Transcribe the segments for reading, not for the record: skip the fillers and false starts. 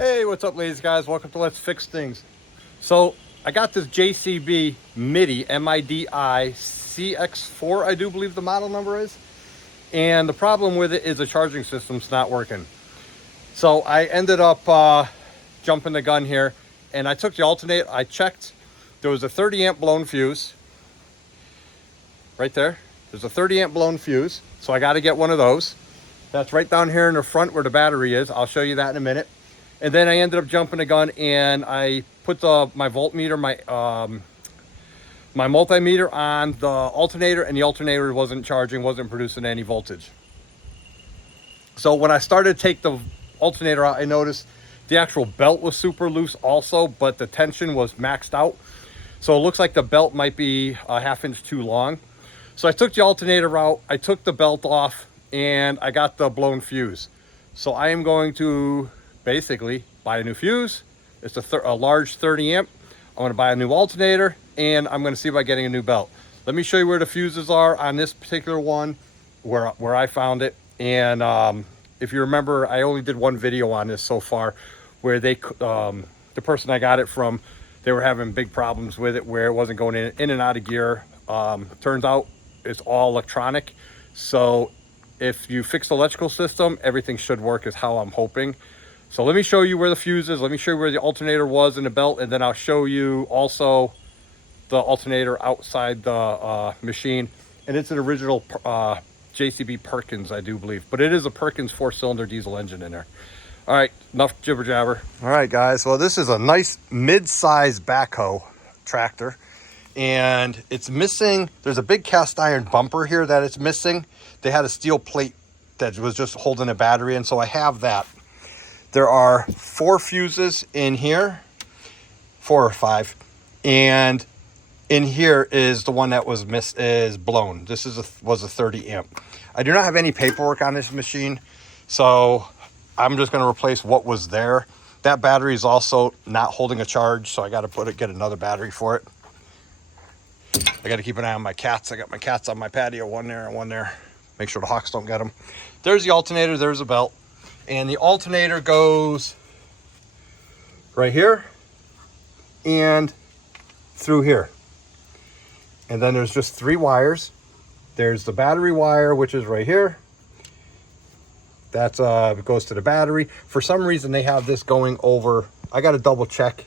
Hey, what's up, ladies and guys? Welcome to Let's Fix Things. So I got this JCB Midi Midi CX-4, I do believe the model number is, and the problem with it is the charging system's not working. So I ended up jumping the gun here, and I took the alternator. I checked. There was a 30 amp blown fuse right there. There's a 30 amp blown fuse, so I got to get one of those. That's right down here in the front where the battery is. I'll show you that in a minute. And then I ended up jumping the gun, and I put my voltmeter, my multimeter on the alternator, and the alternator wasn't charging, wasn't producing any voltage. So when I started to take the alternator out, I noticed the actual belt was super loose also, but the tension was maxed out. So it looks like the belt might be a ½ inch too long. So I took the alternator out, I took the belt off, and I got the blown fuse. So I am going to basically buy a new fuse. It's a large 30 amp. I'm going to buy a new alternator, and I'm going to see about getting a new belt. Let me show you where the fuses are on this particular one, where I found it. And if you remember, I only did one video on this so far, where the person I got it from, they were having big problems with it where it wasn't going in and out of gear. Turns out it's all electronic. So if you fix the electrical system, everything should work, is how I'm hoping. So let me show you where the fuse is. Let me show you where the alternator was in the belt, and then I'll show you also the alternator outside the machine. And it's an original JCB Perkins, I do believe, but it is a Perkins 4-cylinder diesel engine in there. All right, enough jibber jabber. All right, guys. Well, this is a nice mid-size backhoe tractor, and it's missing. There's a big cast iron bumper here that it's missing. They had a steel plate that was just holding a battery in, so I have that. There are 4 fuses in here, 4 or 5, and in here is the one that was blown. This was a 30 amp. I do not have any paperwork on this machine, so I'm just going to replace what was there. That battery is also not holding a charge, so I got to get another battery for it. I got to keep an eye on my cats. I got my cats on my patio, one there and one there. Make sure the hawks don't get them. There's the alternator. There's a belt. And the alternator goes right here and through here. And then there's just 3 wires. There's the battery wire, which is right here. That's it goes to the battery. For some reason, they have this going over. I got to double check,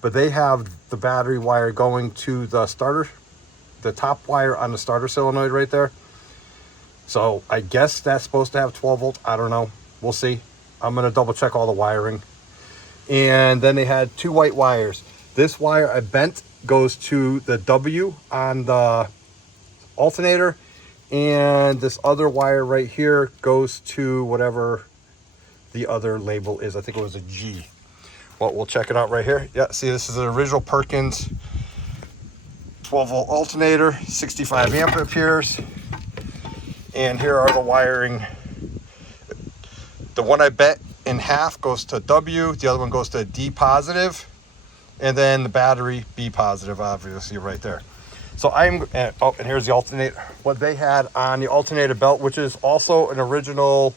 but they have the battery wire going to the starter, the top wire on the starter solenoid right there. So I guess that's supposed to have 12 volts. I don't know. We'll see. I'm going to double check all the wiring. And then they had 2 white wires. This wire I bent goes to the W on the alternator. And this other wire right here goes to whatever the other label is. I think it was a G. Well, we'll check it out right here. Yeah, see, this is an original Perkins 12 volt alternator, 65 amp amperes. And here are the wiring. The one I bent in half goes to W, the other one goes to D positive, and then the battery B positive, obviously right there. So and here's the alternator, what they had on the alternator belt, which is also an original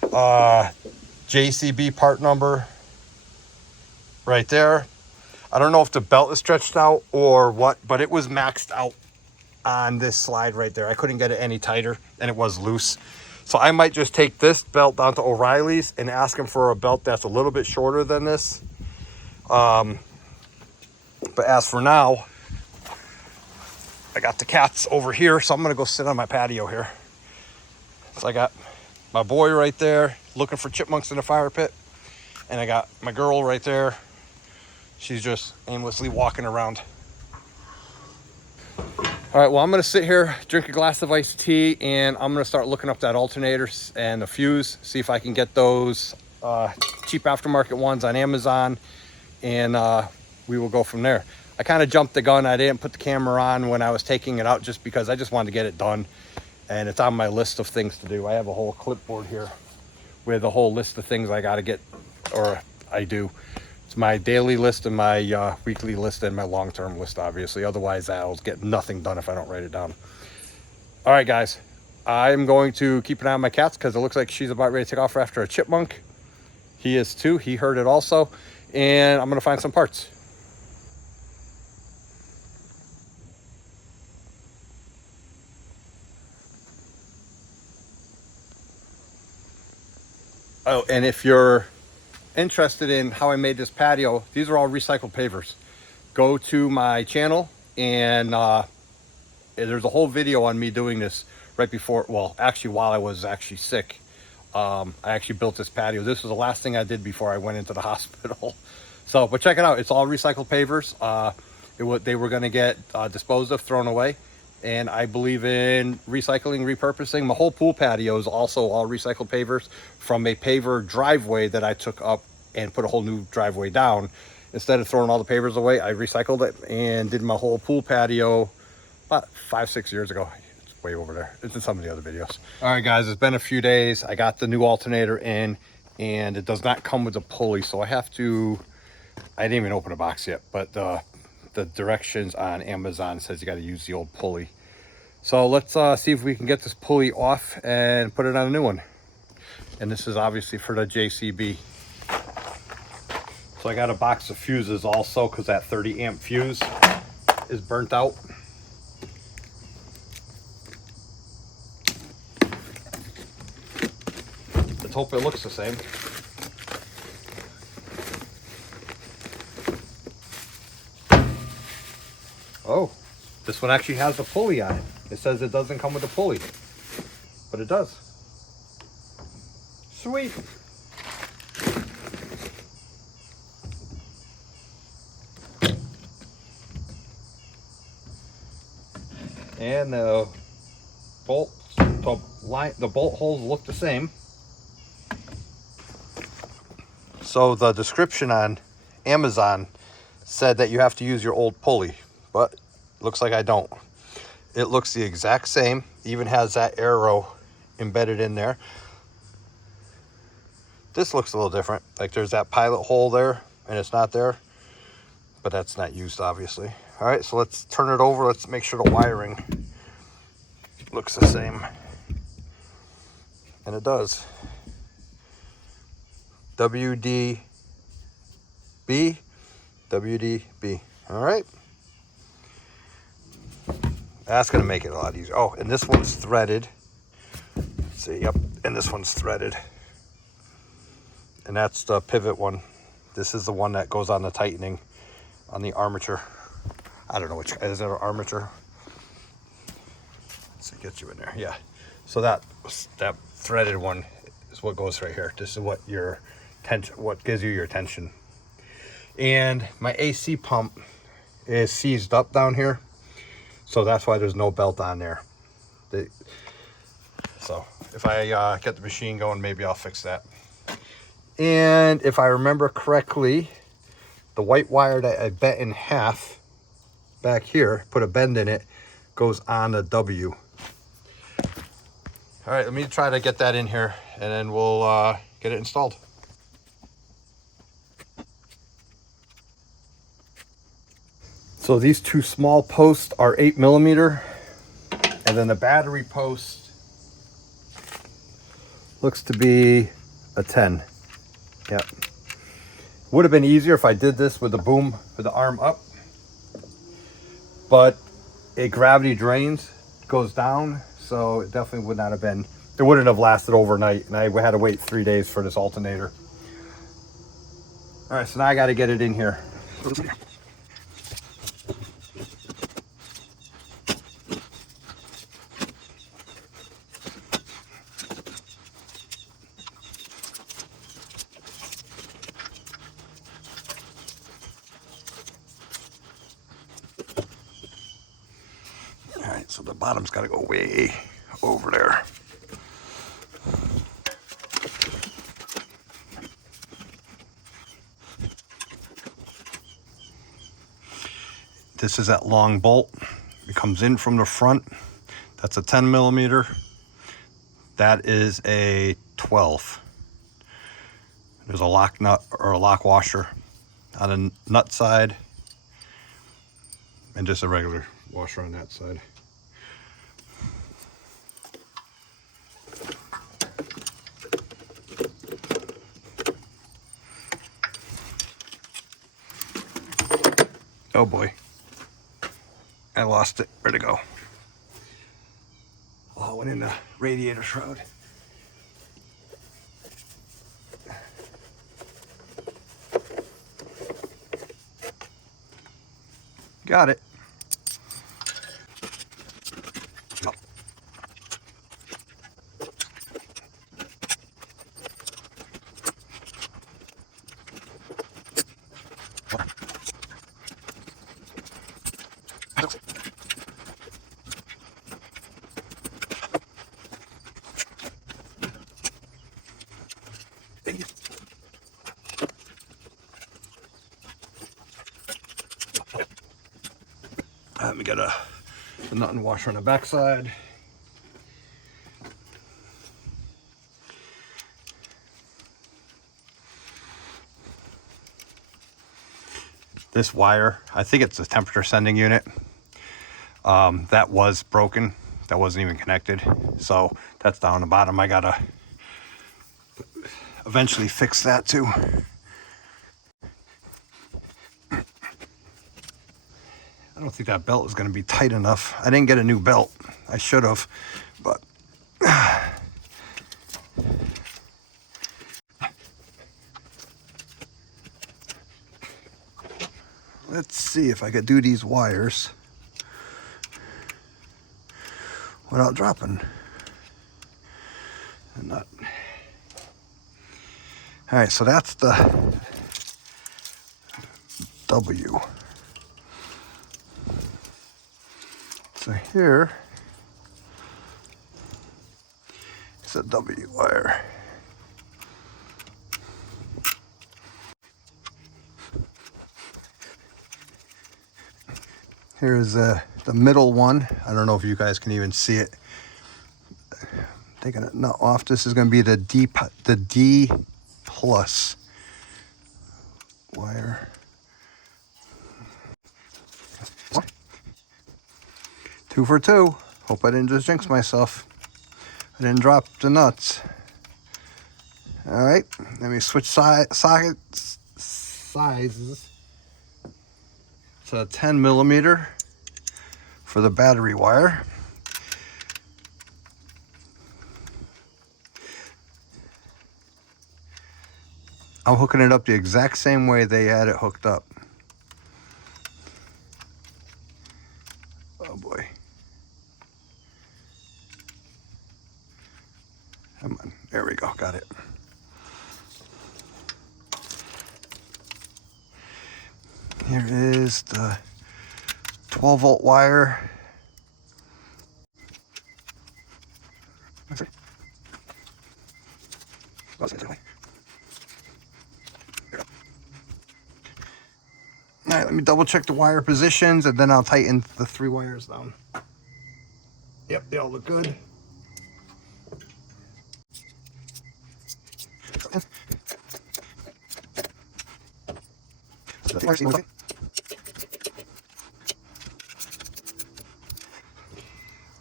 JCB part number right there. I don't know if the belt is stretched out or what, but it was maxed out on this slide right there. I couldn't get it any tighter, and it was loose. So I might just take this belt down to O'Reilly's and ask them for a belt that's a little bit shorter than this. But as for now, I got the cats over here, so I'm going to go sit on my patio here. So I got my boy right there looking for chipmunks in the fire pit. And I got my girl right there. She's just aimlessly walking around. All right, well, I'm going to sit here, drink a glass of iced tea, and I'm going to start looking up that alternator and the fuse, see if I can get those cheap aftermarket ones on Amazon, and we will go from there. I kind of jumped the gun. I didn't put the camera on when I was taking it out just because I just wanted to get it done, and it's on my list of things to do. I have a whole clipboard here with a whole list of things I got to get, or I do. It's my daily list and my weekly list and my long-term list, obviously. Otherwise, I'll get nothing done if I don't write it down. All right, guys. I'm going to keep an eye on my cats because it looks like she's about ready to take off after a chipmunk. He is too. He heard it also. And I'm going to find some parts. Oh, and if you're interested in how I made this patio, these are all recycled pavers. Go to my channel, and there's a whole video on me doing this right before, well, actually while I was actually sick. I actually built this patio. This was the last thing I did before I went into the hospital. So, but check it out. It's all recycled pavers. They were going to get disposed of, thrown away. And I believe in recycling, repurposing. My whole pool patio is also all recycled pavers from a paver driveway that I took up and put a whole new driveway down. Instead of throwing all the pavers away, I recycled it and did my whole pool patio about 5-6 years ago. It's way over there. It's in some of the other videos. All right, guys, it's been a few days. I got the new alternator in, and it does not come with a pulley. So I didn't even open a box yet, but the directions on Amazon says you got to use the old pulley. So let's see if we can get this pulley off and put it on a new one. And this is obviously for the JCB. So I got a box of fuses also, because that 30 amp fuse is burnt out. Let's hope it looks the same. Oh, this one actually has a pulley on it. It says it doesn't come with a pulley, but it does. Sweet. And the bolt holes look the same. So the description on Amazon said that you have to use your old pulley, but looks like I don't. It looks the exact same, even has that arrow embedded in there. This looks a little different. Like there's that pilot hole there and it's not there, but that's not used obviously. All right, so let's turn it over. Let's make sure the wiring looks the same. And it does. WDB, WDB. All right. That's gonna make it a lot easier. Oh, and this one's threaded. Let's see, yep, and this one's threaded. And that's the pivot one. This is the one that goes on the tightening on the armature. I don't know which, is it an armature? Let's see, get you in there, yeah. So that threaded one is what goes right here. This is what your tension, what gives you your tension. And my AC pump is seized up down here. So that's why there's no belt on there. So if I get the machine going, maybe I'll fix that. And if I remember correctly, the white wire that I bent in half back here, put a bend in it, goes on the W. All right, let me try to get that in here and then we'll get it installed. So these two small posts are 8mm, and then the battery post looks to be a 10. Yep. Would have been easier if I did this with the boom, with the arm up, but it gravity drains, goes down, so it definitely would not have been, it wouldn't have lasted overnight, and I had to wait 3 days for this alternator. All right, so now I got to get it in here. So the bottom's got to go way over there. This is that long bolt. It comes in from the front. That's a 10mm. That is a 12. There's a lock nut or a lock washer on the nut side, and just a regular washer on that side. Oh boy. I lost it. Where'd it go? Oh, it went in the radiator shroud. Got it. Let me get a nut and washer on the backside. This wire, I think it's a temperature sending unit. That was broken. That wasn't even connected. So that's down the bottom. I gotta eventually fix that too. I don't think that belt is going to be tight enough. I didn't get a new belt. I should have, but let's see if I could do these wires without dropping a nut. All right, so that's the W. So here is a W wire. Here's the middle one. I don't know if you guys can even see it. Taking a nut off. This is going to be the D plus wire. What? 2 for 2. Hope I didn't just jinx myself. I didn't drop the nuts. All right, let me switch sizes to 10 millimeter for the battery wire. I'm hooking it up the exact same way they had it hooked up. Oh boy. Come on, there we go, got it. Here is the 12 volt wire. All right, let me double check the wire positions and then I'll tighten the 3 wires down. Yep, they all look good.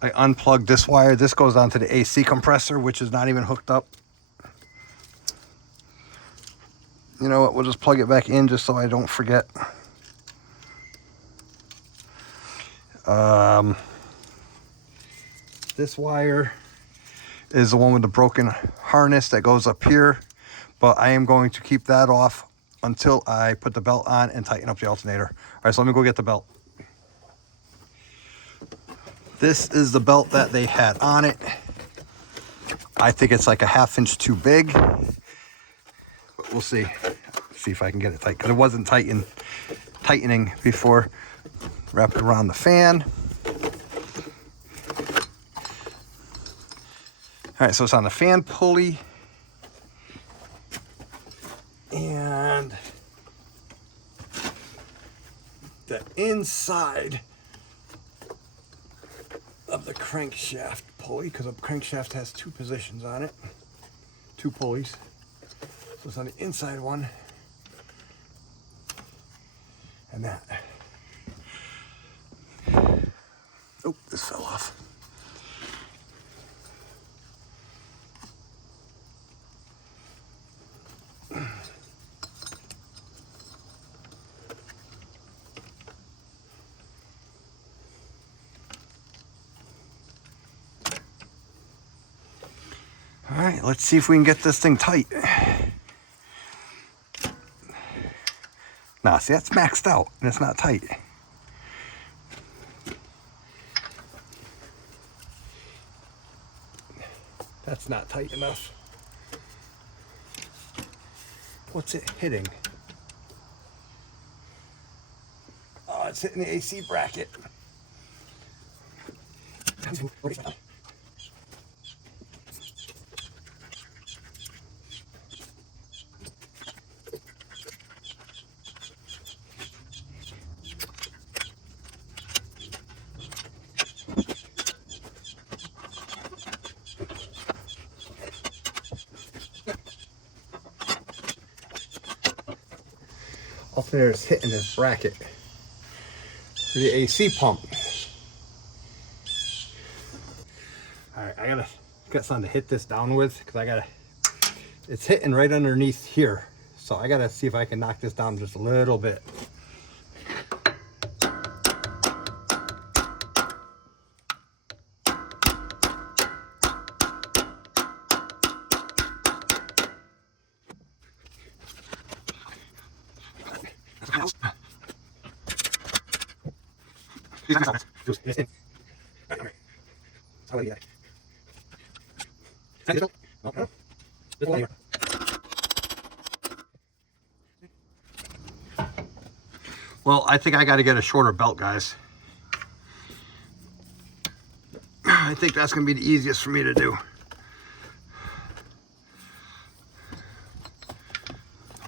I unplugged this wire. This goes onto the AC compressor, which is not even hooked up. You know what? We'll just plug it back in just so I don't forget. This wire is the one with the broken harness that goes up here, but I am going to keep that off until I put the belt on and tighten up the alternator. All right, so let me go get the belt. This is the belt that they had on it. I think it's like a 1/2 inch too big, but we'll see. See if I can get it tight, because it wasn't tightening before. Wrap it around the fan. All right, so it's on the fan pulley. And the inside of the crankshaft pulley, because the crankshaft has 2 positions on it, 2 pulleys. So it's on the inside one and that. Oh, this fell off. All right, let's see if we can get this thing tight. Nah, see, that's maxed out and it's not tight. That's not tight enough. What's it hitting? Oh, it's hitting the AC bracket. Alternator is hitting this bracket for the AC pump. All right, I gotta get something to hit this down with because it's hitting right underneath here. So I gotta see if I can knock this down just a little bit. Well, I think I got to get a shorter belt, guys. I think that's going to be the easiest for me to do.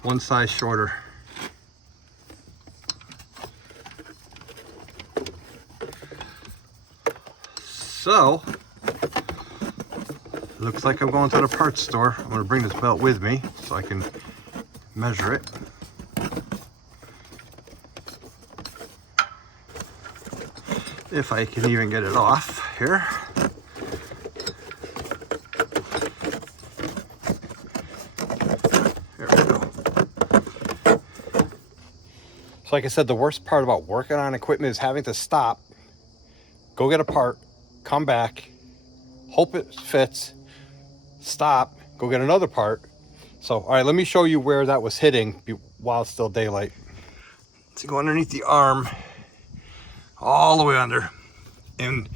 One size shorter. So, looks like I'm going to the parts store. I'm going to bring this belt with me so I can measure it. If I can even get it off here. There we go. So like I said, the worst part about working on equipment is having to stop, go get a part, come back, hope it fits, stop, go get another part. So, all right, let me show you where that was hitting while it's still daylight. So go underneath the arm, all the way under. And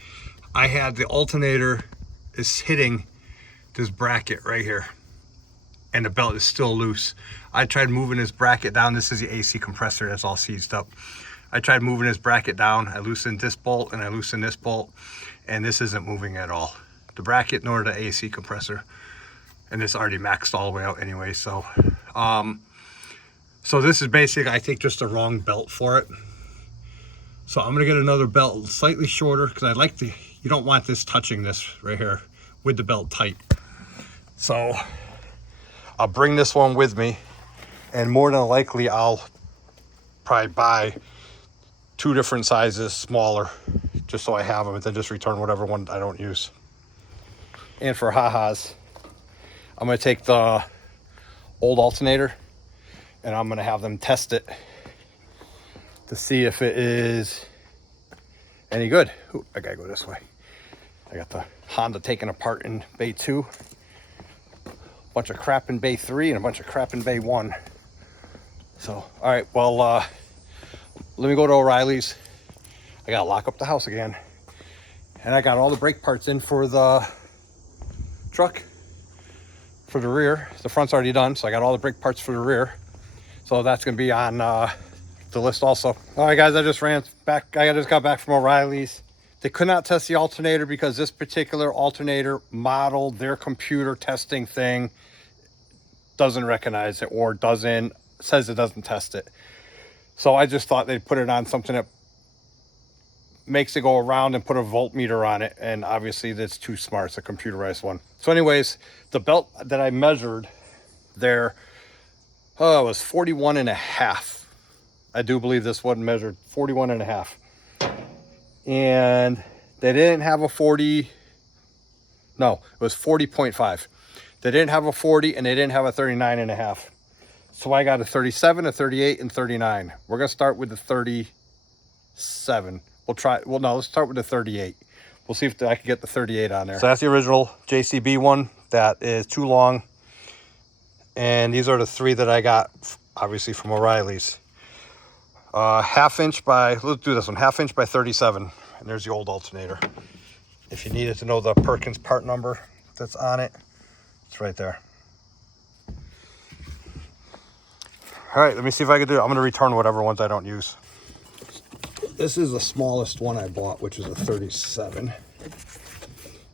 I had the alternator is hitting this bracket right here. And the belt is still loose. I tried moving this bracket down. This is the AC compressor that's all seized up. I tried moving this bracket down. I loosened this bolt and I loosened this bolt. And this isn't moving at all. The bracket nor the AC compressor. And it's already maxed all the way out anyway. So this is basically, I think, just the wrong belt for it. So I'm gonna get another belt slightly shorter because I like you don't want this touching this right here with the belt tight. So I'll bring this one with me, and more than likely I'll probably buy 2 different sizes smaller just so I have them and then just return whatever one I don't use. And for ha-has, I'm gonna take the old alternator and I'm gonna have them test it to see if it is any good. Ooh, I gotta go this way. I got the Honda taken apart in bay 2, a bunch of crap in bay 3, and a bunch of crap in bay 1. So, all right, well, let me go to O'Reilly's. I gotta lock up the house again. And I got all the brake parts in for the truck, for the rear. The front's already done, so I got all the brake parts for the rear. So that's gonna be on the list also. All right, guys, I just ran back. I just got back from O'Reilly's. They could not test the alternator because this particular alternator model, their computer testing thing doesn't recognize it, or says it doesn't test it. So I just thought they'd put it on something that makes it go around and put a voltmeter on it. And obviously that's too smart. It's a computerized one. So anyways, the belt that I measured there, was 41.5. I do believe this one measured 41.5. And they didn't have a 40. No, it was 40.5. They didn't have a 40 and they didn't have a 39.5. So I got a 37, a 38, and 39. We're gonna start with the 37. Let's start with the 38. We'll see if I can get the 38 on there. So that's the original JCB one, that is too long. And these are the 3 that I got, obviously, from O'Reilly's. 1/2 inch by, let's do this one, 1/2 inch by 37. And there's the old alternator. If you needed to know the Perkins part number that's on it, it's right there. All right, let me see if I can do it. I'm going to return whatever ones I don't use. This is the smallest one I bought, which is a 37,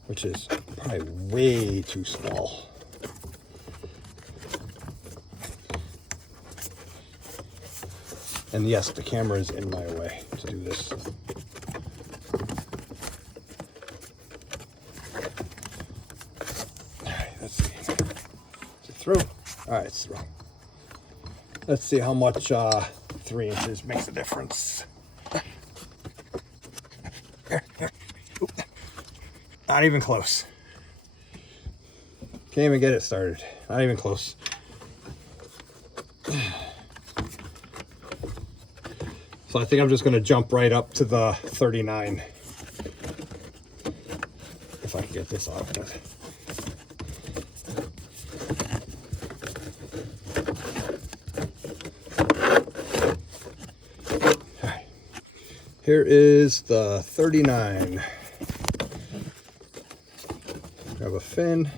which is probably way too small. And yes, the camera is in my way to do this. All right, let's see. Is it through? All right, it's through. Let's see how much 3 inches makes a difference. Not even close. Can't even get it started. Not even close. So I think I'm just going to jump right up to the 39. If I can get this off. All right. Here is the 39. Grab a fin.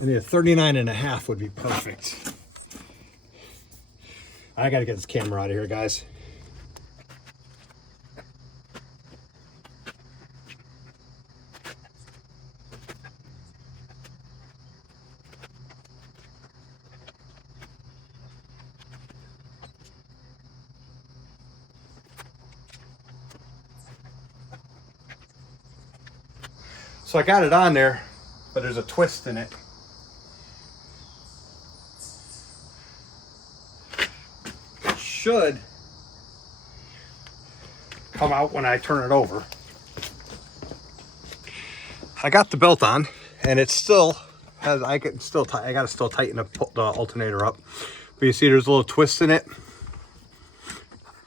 I need a 39.5 would be perfect. I gotta get this camera out of here, guys. So I got it on there, but there's a twist in it. It should come out when I turn it over. I got the belt on, and it still has. I gotta still tighten the alternator up. But you see, there's a little twist in it.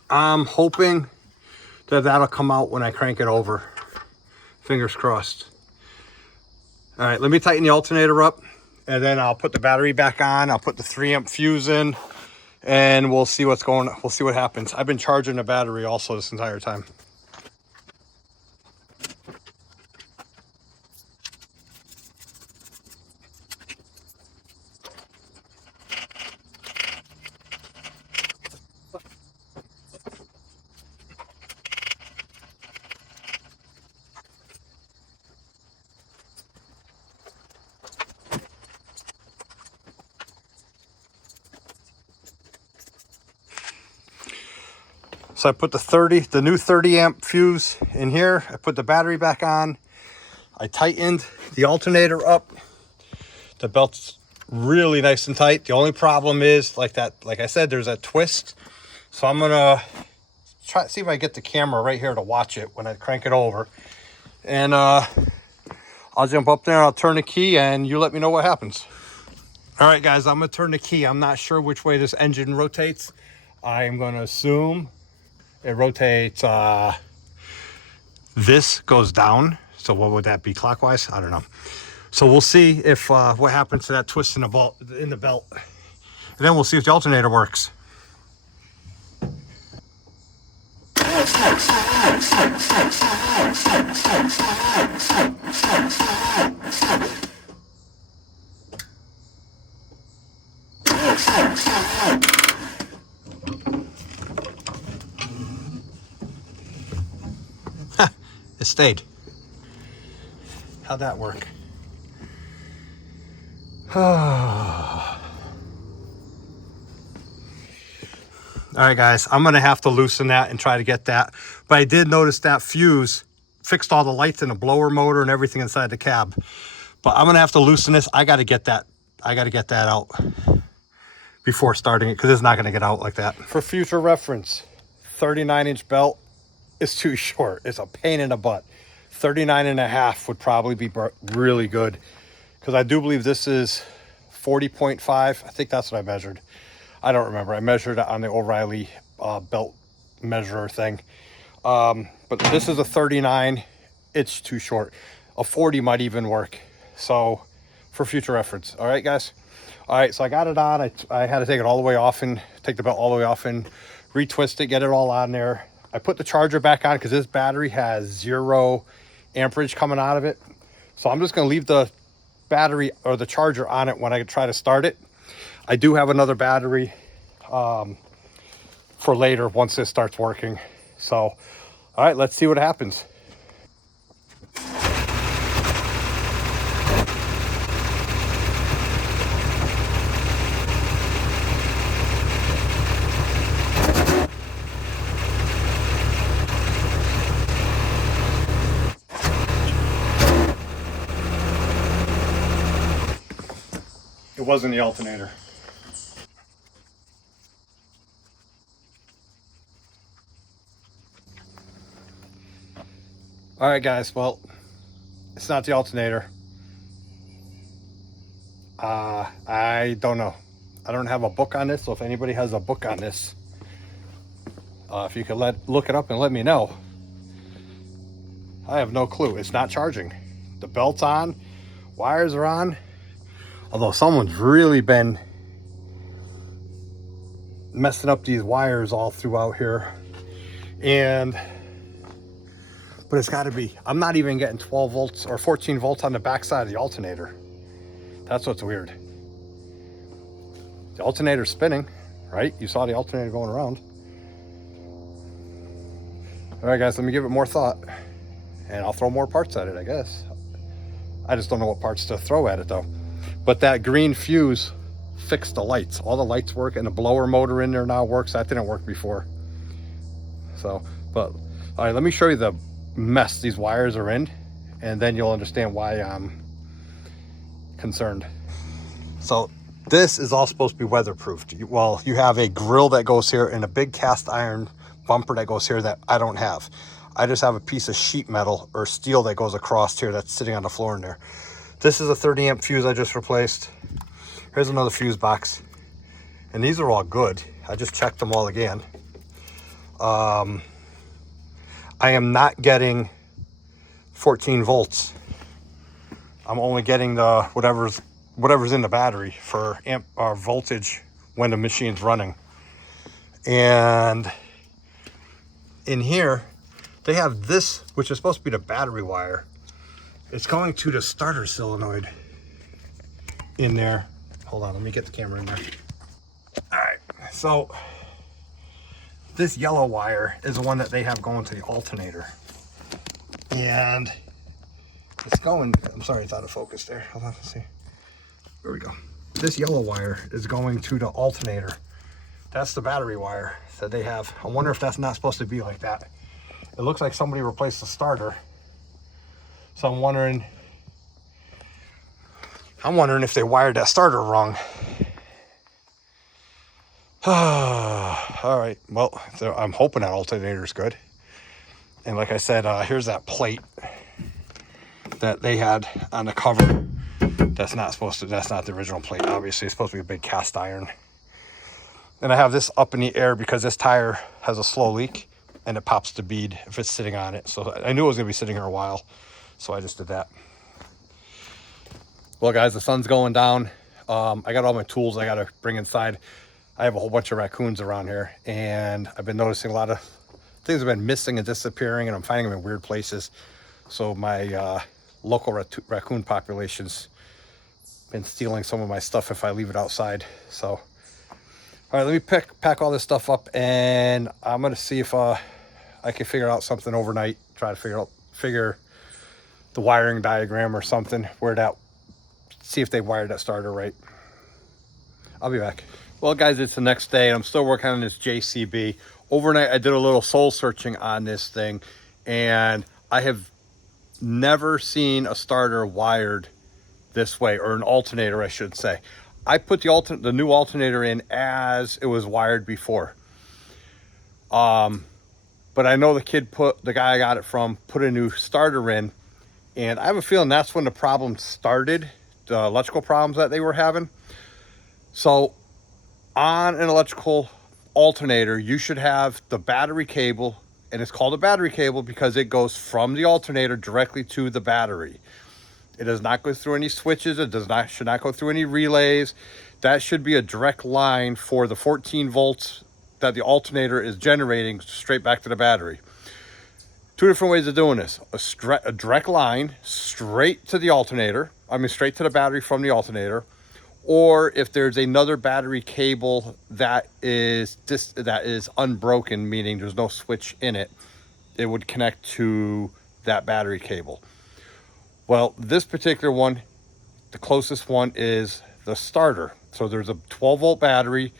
I'm hoping that that'll come out when I crank it over. Fingers crossed. All right, let me tighten the alternator up, and then I'll put the battery back on. I'll put the 3-amp fuse in, and we'll see what's going on. We'll see what happens. I've been charging the battery also this entire time. So I put the new 30-amp fuse in here. I put the battery back on. I tightened the alternator up. The belt's really nice and tight. The only problem is, like I said, there's that twist. So I'm gonna try to see if I get the camera right here to watch it when I crank it over. And I'll jump up there, I'll turn the key, and you let me know what happens. All right, guys, I'm gonna turn the key. I'm not sure which way this engine rotates. I'm gonna assume it rotates, this goes down. So what would that be, clockwise? I don't know. So we'll see if what happens to that twist in the belt. And then we'll see if the alternator works. It stayed. How'd that work? All right, guys, I'm gonna have to loosen that and try to get that. But I did notice that fuse fixed all the lights in the blower motor and everything inside the cab. But I'm gonna have to loosen this. I gotta get that out before starting it, because it's not gonna get out like that. For future reference, 39-inch belt, is too short. It's a pain in the butt. 39.5 would probably be really good, because I do believe this is 40.5. I think that's what I measured. I don't remember. I measured it on the O'Reilly belt measurer thing. But this is a 39. It's too short. A 40 might even work. So for future reference. All right, guys. All right, so I got it on. I had to take it all the way off and take the belt all the way off and retwist it, get it all on there. I put the charger back on because this battery has 0 amperage coming out of it. So I'm just going to leave the battery or the charger on it when I try to start it. I do have another battery for later once this starts working. So, all right, let's see what happens. It wasn't the alternator. All right, guys, well, it's not the alternator. I don't know. I don't have a book on this, so if anybody has a book on this, if you could look it up and let me know. I have no clue. It's not charging. The belt's on, wires are on. Although someone's really been messing up these wires all throughout here. But it's got to be. I'm not even getting 12 volts or 14 volts on the backside of the alternator. That's what's weird. The alternator's spinning, right? You saw the alternator going around. All right, guys, let me give it more thought. And I'll throw more parts at it, I guess. I just don't know what parts to throw at it, though. But that green fuse fixed the lights. All the lights work, and the blower motor in there now works. That didn't work before. So, but, all right, let me show you the mess these wires are in, and then you'll understand why I'm concerned. So, this is all supposed to be weatherproofed. Well, you have a grill that goes here and a big cast iron bumper that goes here that I don't have. I just have a piece of sheet metal or steel that goes across here that's sitting on the floor in there. This is a 30 amp fuse I just replaced. Here's another fuse box. And these are all good. I just checked them all again. I am not getting 14 volts. I'm only getting the whatever's in the battery for amp or voltage when the machine's running. And in here, they have this, which is supposed to be the battery wire. It's going to the starter solenoid in there. Hold on, let me get the camera in there. All right, so this yellow wire is the one that they have going to the alternator. And it's going, I'm sorry, it's out of focus there. Hold on, let's see. There we go. This yellow wire is going to the alternator. That's the battery wire that they have. I wonder if that's not supposed to be like that. It looks like somebody replaced the starter. So I'm wondering if they wired that starter wrong. All right, well, I'm hoping that alternator's good. And like I said, here's that plate that they had on the cover. That's not the original plate. Obviously, it's supposed to be a big cast iron. And I have this up in the air because this tire has a slow leak and it pops the bead if it's sitting on it. So I knew it was gonna be sitting here a while. So I just did that. Well, guys, the sun's going down. I got all my tools I gotta bring inside. I have a whole bunch of raccoons around here, and I've been noticing a lot of things have been missing and disappearing, and I'm finding them in weird places. So my local raccoon population's been stealing some of my stuff if I leave it outside. So, all right, let me pack all this stuff up, and I'm gonna see if I can figure out something overnight. Try to figure the wiring diagram or something see if they wired that starter right. I'll be back. Well, guys, it's the next day. I'm still working on this JCB. Overnight, I did a little soul searching on this thing, and I have never seen a starter wired this way, or an alternator, I should say. I put the new alternator in as it was wired before. but I know the guy I got it from put a new starter in, and I have a feeling that's when the problem started, the electrical problems that they were having. So on an electrical alternator, you should have the battery cable, and it's called a battery cable because it goes from the alternator directly to the battery. It does not go through any switches. It should not go through any relays. That should be a direct line for the 14 volts that the alternator is generating straight back to the battery. Two different ways of doing this. A direct line straight to the alternator, straight to the battery from the alternator, or if there's another battery cable that is unbroken, meaning there's no switch in it, it would connect to that battery cable. Well, this particular one, the closest one is the starter. So there's a 12 volt battery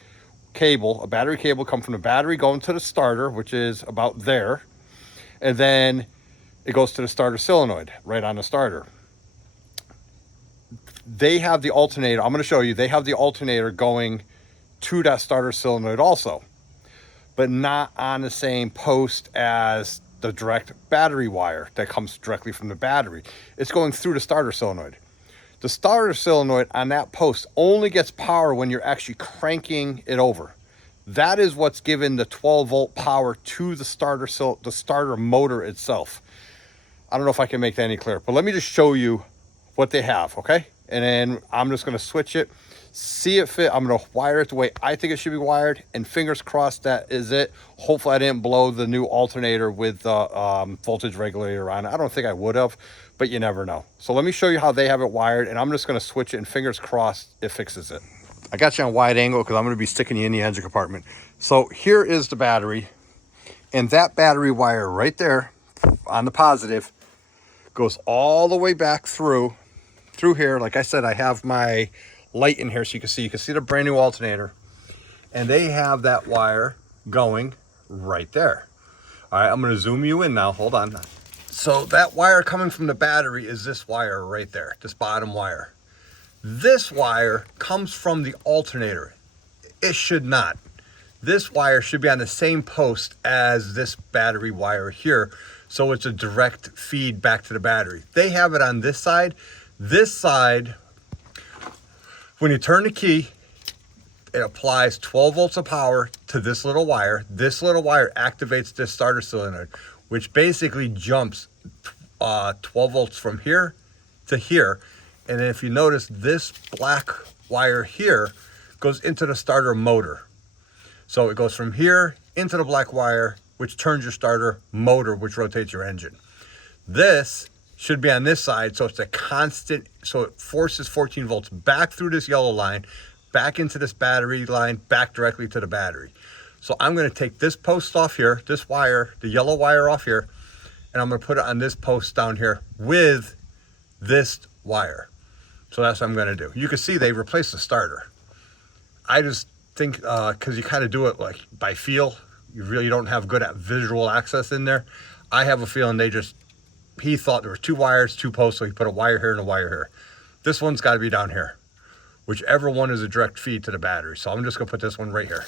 cable, a battery cable come from the battery going to the starter, which is about there. And then it goes to the starter solenoid right on the starter. They have the alternator, I'm going to show you, they have the alternator going to that starter solenoid also, but not on the same post as the direct battery wire that comes directly from the battery. It's going through the starter solenoid. The starter solenoid on that post only gets power when you're actually cranking it over. That is what's giving the 12 volt power to the starter motor itself. I don't know if I can make that any clearer, but let me just show you what they have, okay? And then I'm just going to switch it, see it fit. I'm going to wire it the way I think it should be wired, and fingers crossed that is it. Hopefully I didn't blow the new alternator with the voltage regulator on it. I don't think I would have, but you never know. So let me show you how they have it wired, and I'm just going to switch it, and fingers crossed it fixes it. I got you on wide angle because I'm going to be sticking you in the engine compartment. So here is the battery, and that battery wire right there on the positive goes all the way back through here. Like I said, I have my light in here so you can see the brand new alternator, and they have that wire going right there. All right, I'm going to zoom you in now. Hold on. So that wire coming from the battery is this wire right there, this bottom wire. This wire comes from the alternator. It should not. This wire should be on the same post as this battery wire here, so it's a direct feed back to the battery. They have it on this side. This side, when you turn the key, it applies 12 volts of power to this little wire. This little wire activates this starter solenoid, which basically jumps 12 volts from here to here. And then if you notice, this black wire here goes into the starter motor. So it goes from here into the black wire, which turns your starter motor, which rotates your engine. This should be on this side, so it's a constant, so it forces 14 volts back through this yellow line, back into this battery line, back directly to the battery. So I'm going to take this post off here, this wire, the yellow wire off here, and I'm going to put it on this post down here with this wire. So that's what I'm going to do. You can see they replaced the starter. I just think because you kind of do it like by feel, you really don't have good at visual access in there. I have a feeling he thought there were two wires, two posts, so he put a wire here and a wire here. This one's got to be down here. Whichever one is a direct feed to the battery. So I'm just going to put this one right here.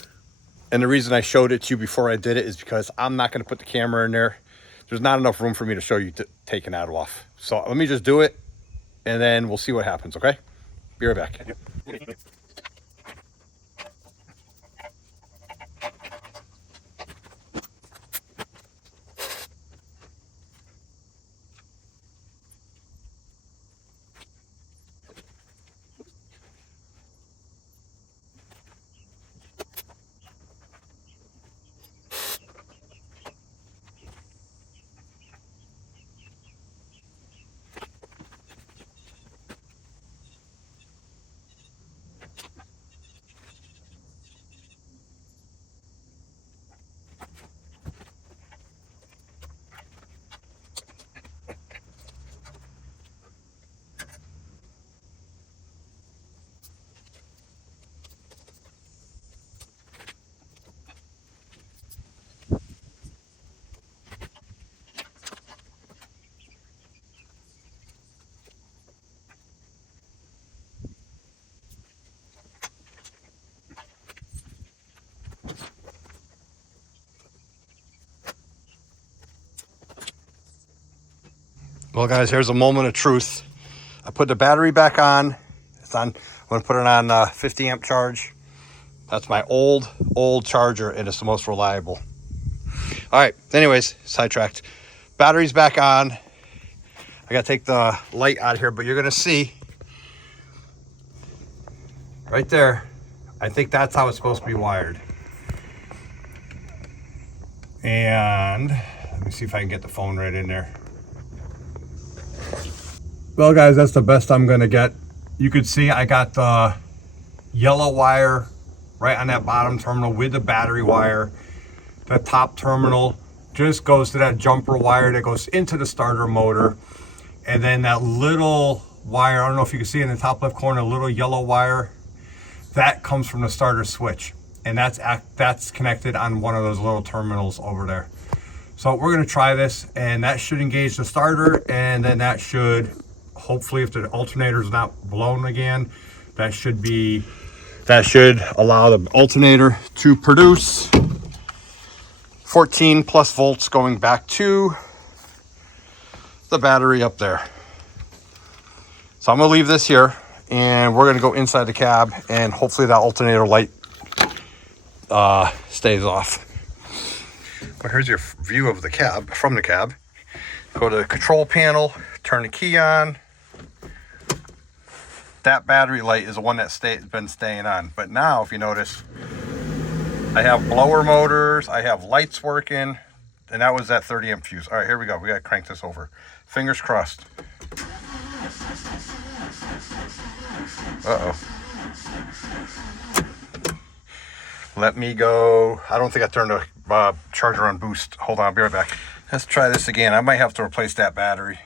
And the reason I showed it to you before I did it is because I'm not going to put the camera in there. There's not enough room for me to show you taking that off. So let me just do it, and then we'll see what happens, okay? Be right back. Well, guys, here's a moment of truth. I put the battery back on. It's on. I'm going to put it on 50 amp charge. That's my old charger, and it's the most reliable. All right, anyways, sidetracked. Battery's back on. I got to take the light out of here, but you're going to see right there. I think that's how it's supposed to be wired. And let me see if I can get the phone right in there. Well, guys, that's the best I'm going to get. You could see I got the yellow wire right on that bottom terminal with the battery wire. The top terminal just goes to that jumper wire that goes into the starter motor. And then that little wire, I don't know if you can see in the top left corner, a little yellow wire, that comes from the starter switch. And that's connected on one of those little terminals over there. So we're going to try this, and that should engage the starter, and then that should, hopefully, if the alternator is not blown again, that should allow the alternator to produce 14 plus volts going back to the battery up there. So I'm going to leave this here, and we're going to go inside the cab, and hopefully that alternator light stays off. Well, here's your view of the cab, from the cab. Go to the control panel, turn the key on. That battery light is the one that's been staying on. But now, if you notice, I have blower motors, I have lights working, and that was that 30 amp fuse. All right, here we go. We got to crank this over. Fingers crossed. Uh-oh. Let me go. I don't think I turned the charger on boost. Hold on, I'll be right back. Let's try this again. I might have to replace that battery.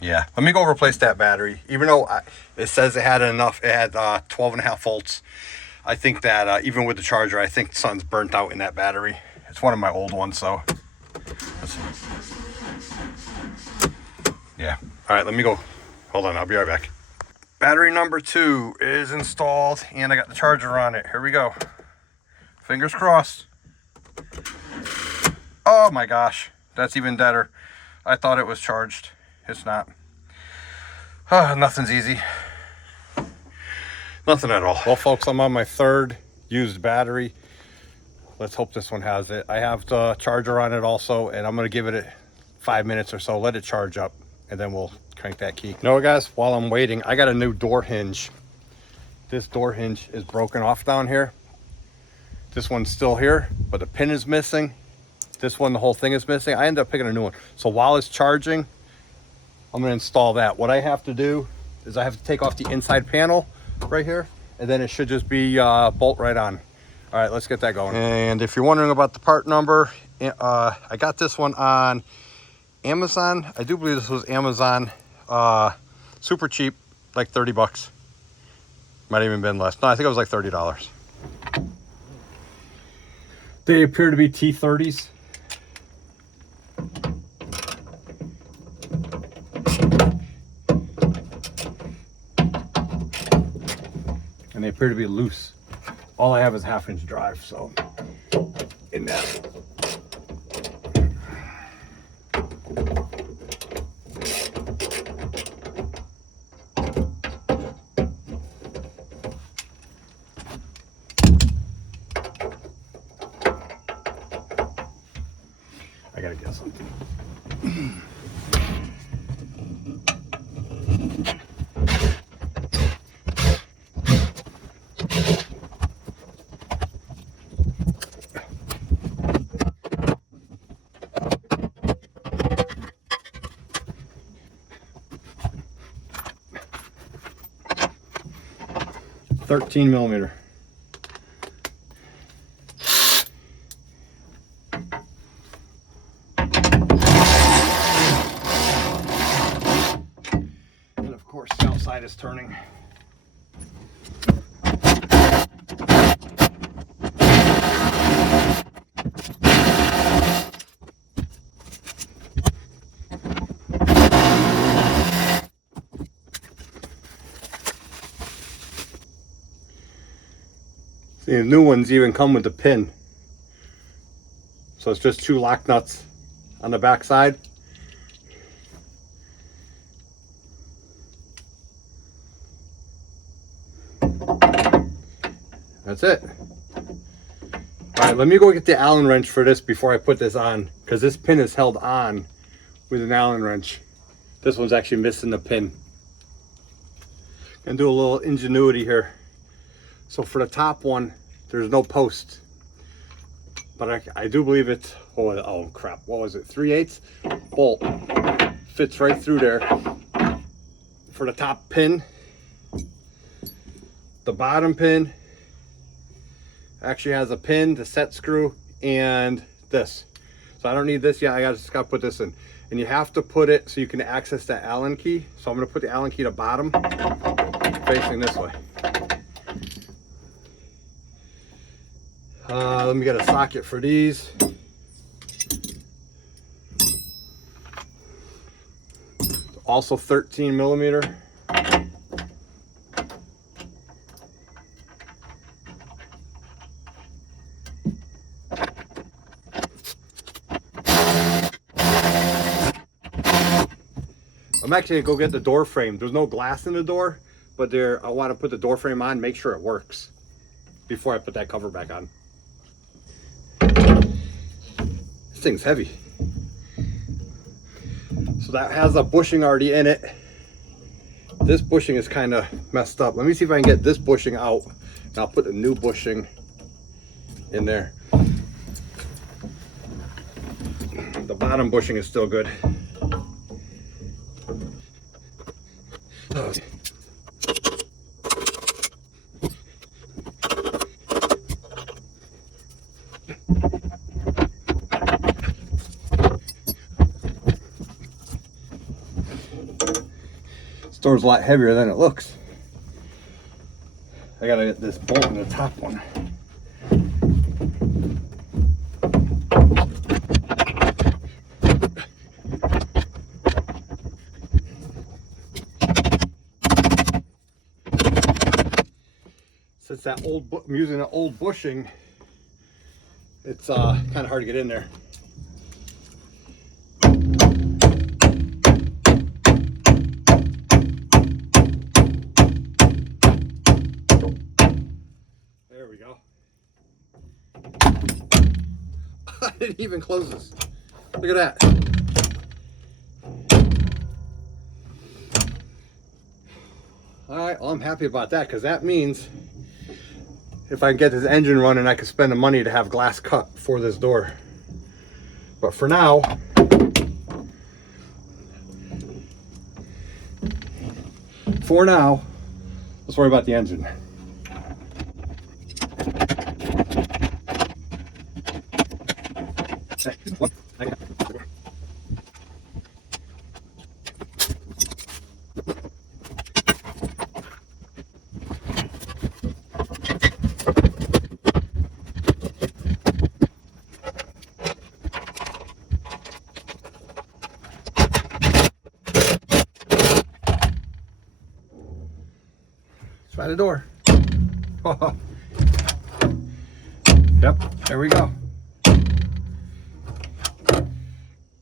Yeah, let me go replace that battery. Even though it says it had enough, it had 12.5 volts. I think that even with the charger, I think something's burnt out in that battery. It's one of my old ones, so. Let's see. Yeah. All right, let me go. Hold on, I'll be right back. Battery number 2 is installed, and I got the charger on it. Here we go. Fingers crossed. Oh my gosh, that's even better. I thought it was charged. It's not. Nothing's easy. Nothing at all. Well, folks, I'm on my 3rd used battery. Let's hope this one has it. I have the charger on it also, and I'm going to give it 5 minutes or so, let it charge up, and then we'll crank that key. You know what, guys? While I'm waiting, I got a new door hinge. This door hinge is broken off down here. This one's still here, but the pin is missing. This one, the whole thing is missing. I ended up picking a new one. So while it's charging, I'm going to install that. What I have to do is I have to take off the inside panel right here, and then it should just be bolt right on. All right, let's get that going. And if you're wondering about the part number, I got this one on Amazon. I do believe this was Amazon. Super cheap, like 30 bucks. Might have even been less. No, I think it was like $30. They appear to be T30s. And they appear to be loose. All I have is 1/2 inch drive, so in that. I gotta get something. $13mm. And of course, the outside is turning. See, the new ones even come with the pin. So it's just 2 lock nuts on the back side. That's it. All right, let me go get the Allen wrench for this before I put this on, because this pin is held on with an Allen wrench. This one's actually missing the pin. Gonna do a little ingenuity here. So for the top one, there's no post, but I do believe it's, oh crap, what was it, 3/8 bolt fits right through there. For the top pin, the bottom pin actually has a pin, the set screw, and this. So I don't need this yet. I just got to put this in, and you have to put it so you can access that Allen key. So I'm going to put the Allen key to bottom, facing this way. Let me get a socket for these. Also 13 millimeter. I'm actually gonna go get the door frame. There's no glass in the door, but I want to put the door frame on, make sure it works before I put that cover back on. This thing's heavy. So that has a bushing already in it. This bushing is kind of messed up. Let me see if I can get this bushing out, and I'll put a new bushing in there. The bottom bushing is still good. Oh. This door's a lot heavier than it looks. I gotta get this bolt in the top one. Since that I'm using an old bushing, it's kind of hard to get in there. There we go. I didn't even close this. Look at that. All right, well, I'm happy about that, because that means if I can get this engine running, I can spend the money to have glass cut for this door. But for now, let's worry about the engine. Try the door. Yep, there we go.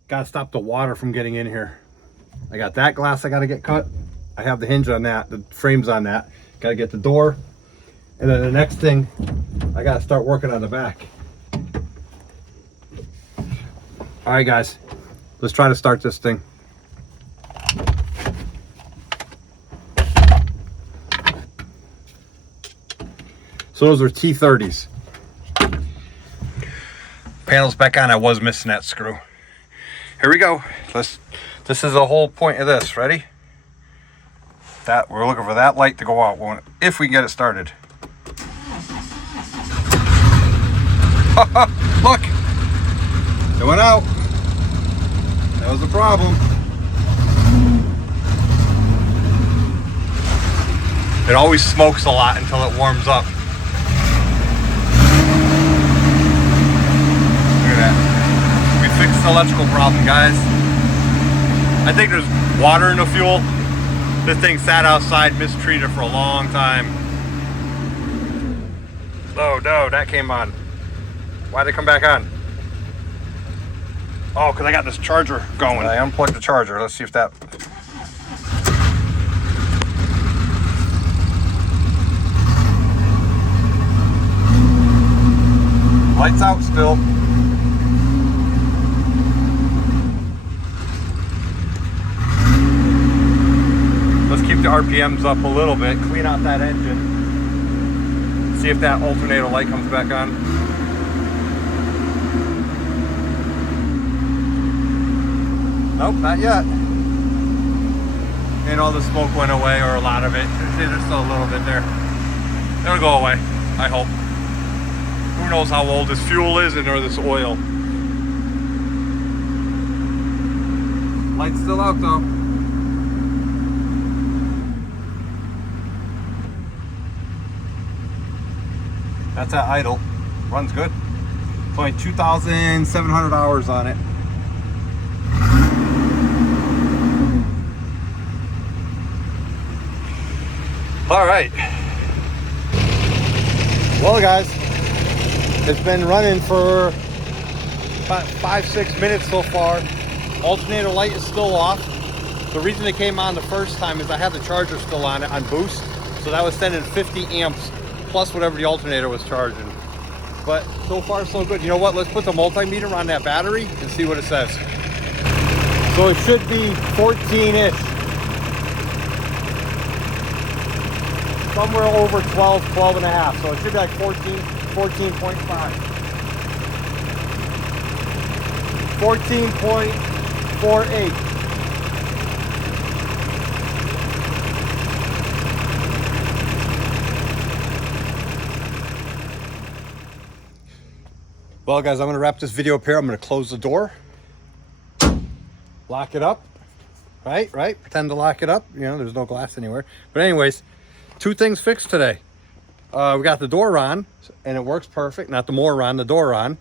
Gotta stop the water from getting in here. I got that glass I gotta get cut. I have the hinge on that, the frames on that. Gotta get the door. And then the next thing, I gotta start working on the back. All right, guys, let's try to start this thing. So those are T30s. Panels back on. I was missing that screw. Here we go. This is the whole point of this. Ready? That we're looking for that light to go out if we can get it started. Look, it went out. That was the problem. It always smokes a lot until it warms up. We fixed the electrical problem, guys. I think there's water in the fuel. This thing sat outside mistreated for a long time. Oh no, that came on. Why'd it come back on? Oh, because I got this charger going. I unplugged the charger. Let's see if that... Lights out still. Let's keep the RPMs up a little bit, clean out that engine. See if that alternator light comes back on. Nope, not yet. And all the smoke went away, or a lot of it. There's still a little bit there. It'll go away, I hope. Who knows how old this fuel is or this oil. Light's still out though. That's at idle. Runs good. It's only 2,700 hours on it. All right. Well, guys, it's been running for about 5-6 minutes so far. Alternator light is still off. The reason it came on the first time is I had the charger still on it on boost, so that was sending 50 amps plus whatever the alternator was charging. But so far so good. You know what? Let's put the multimeter on that battery and see what it says. So it should be 14-ish. Somewhere over 12, 12 and a half. So it should be like 14, 14.5. 14.48. Well, guys, I'm going to wrap this video up here. I'm going to close the door, lock it up, right? Pretend to lock it up. You know, there's no glass anywhere. But anyways, 2 things fixed today. We got the door on, and it works perfect. Not the motor on, the door on.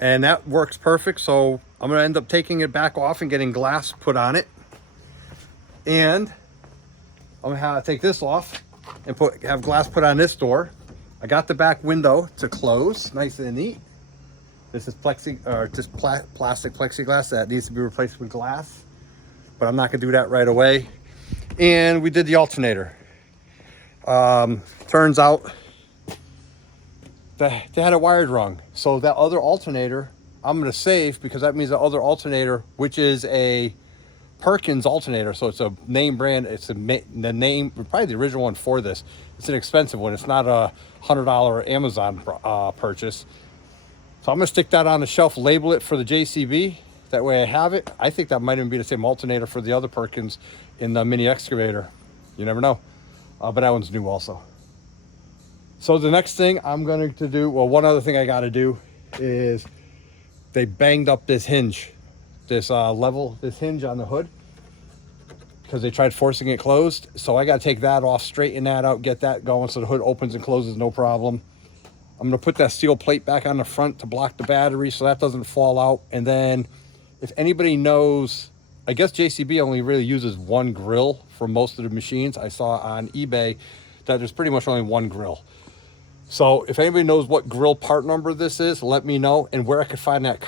And that works perfect. So I'm going to end up taking it back off and getting glass put on it. And I'm going to take this off and have glass put on this door. I got the back window to close, nice and neat. This is plastic plexiglass that needs to be replaced with glass, but I'm not gonna do that right away. And we did the alternator. Turns out that they had it wired wrong. So that other alternator, I'm gonna save, because that means the other alternator, which is a Perkins alternator. So it's a name brand. It's the name, probably the original one for this. It's an expensive one. It's not a $100 Amazon purchase. So I'm gonna stick that on the shelf, label it for the JCB. That way I have it. I think that might even be the same alternator for the other Perkins in the mini excavator. You never know. But that one's new also. So the next thing I'm going to do, well, one other thing I got to do is they banged up this hinge, this hinge on the hood, because they tried forcing it closed. So I got to take that off, straighten that out, get that going so the hood opens and closes no problem. I'm going to put that steel plate back on the front to block the battery so that doesn't fall out. And then if anybody knows, I guess JCB only really uses one grill for most of the machines. I saw on eBay that there's pretty much only one grill. So if anybody knows what grill part number this is, let me know, and where I could find that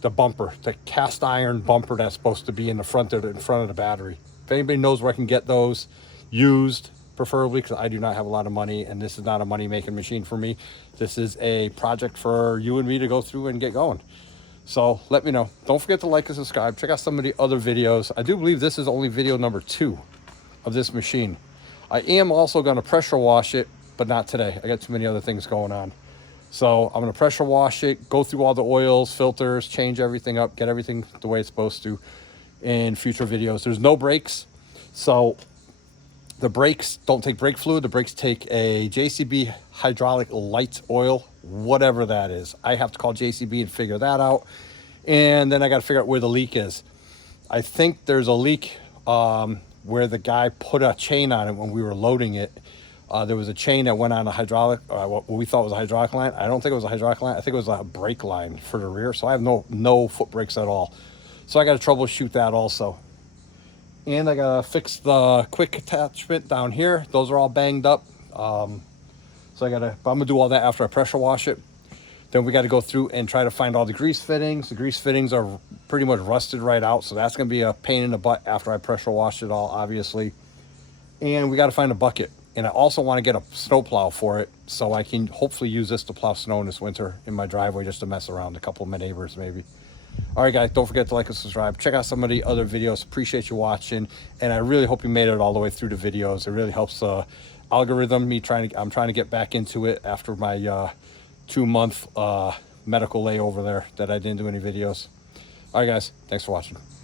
the bumper, the cast iron bumper that's supposed to be in front of the battery. If anybody knows where I can get those used, preferably, because I do not have a lot of money and this is not a money-making machine for me. This is a project for you and me to go through and get going. So let me know. Don't forget to like and subscribe. Check out some of the other videos. I do believe this is only video number 2 of this machine. I am also going to pressure wash it, but not today. I got too many other things going on. So I'm going to pressure wash it, go through all the oils, filters, change everything up, get everything the way it's supposed to in future videos. There's no brakes. So the brakes don't take brake fluid. The brakes take a JCB hydraulic light oil, whatever that is. I have to call JCB and figure that out. And then I got to figure out where the leak is. I think there's a leak where the guy put a chain on it when we were loading it. There was a chain that went on a hydraulic, what we thought was a hydraulic line. I don't think it was a hydraulic line. I think it was a brake line for the rear. So I have no foot brakes at all. So I got to troubleshoot that also. And I got to fix the quick attachment down here. Those are all banged up. So I'm going to do all that after I pressure wash it. Then we got to go through and try to find all the grease fittings. The grease fittings are pretty much rusted right out, so that's going to be a pain in the butt after I pressure wash it all, obviously. And we got to find a bucket. And I also want to get a snow plow for it, so I can hopefully use this to plow snow in this winter in my driveway, just to mess around a couple of my neighbors maybe. All right, guys, don't forget to like and subscribe. Check out some of the other videos. Appreciate you watching, and I really hope you made it all the way through the videos. It really helps algorithm. I'm trying to get back into it after my 2-month medical layover there that I didn't do any videos. All right, guys, thanks for watching.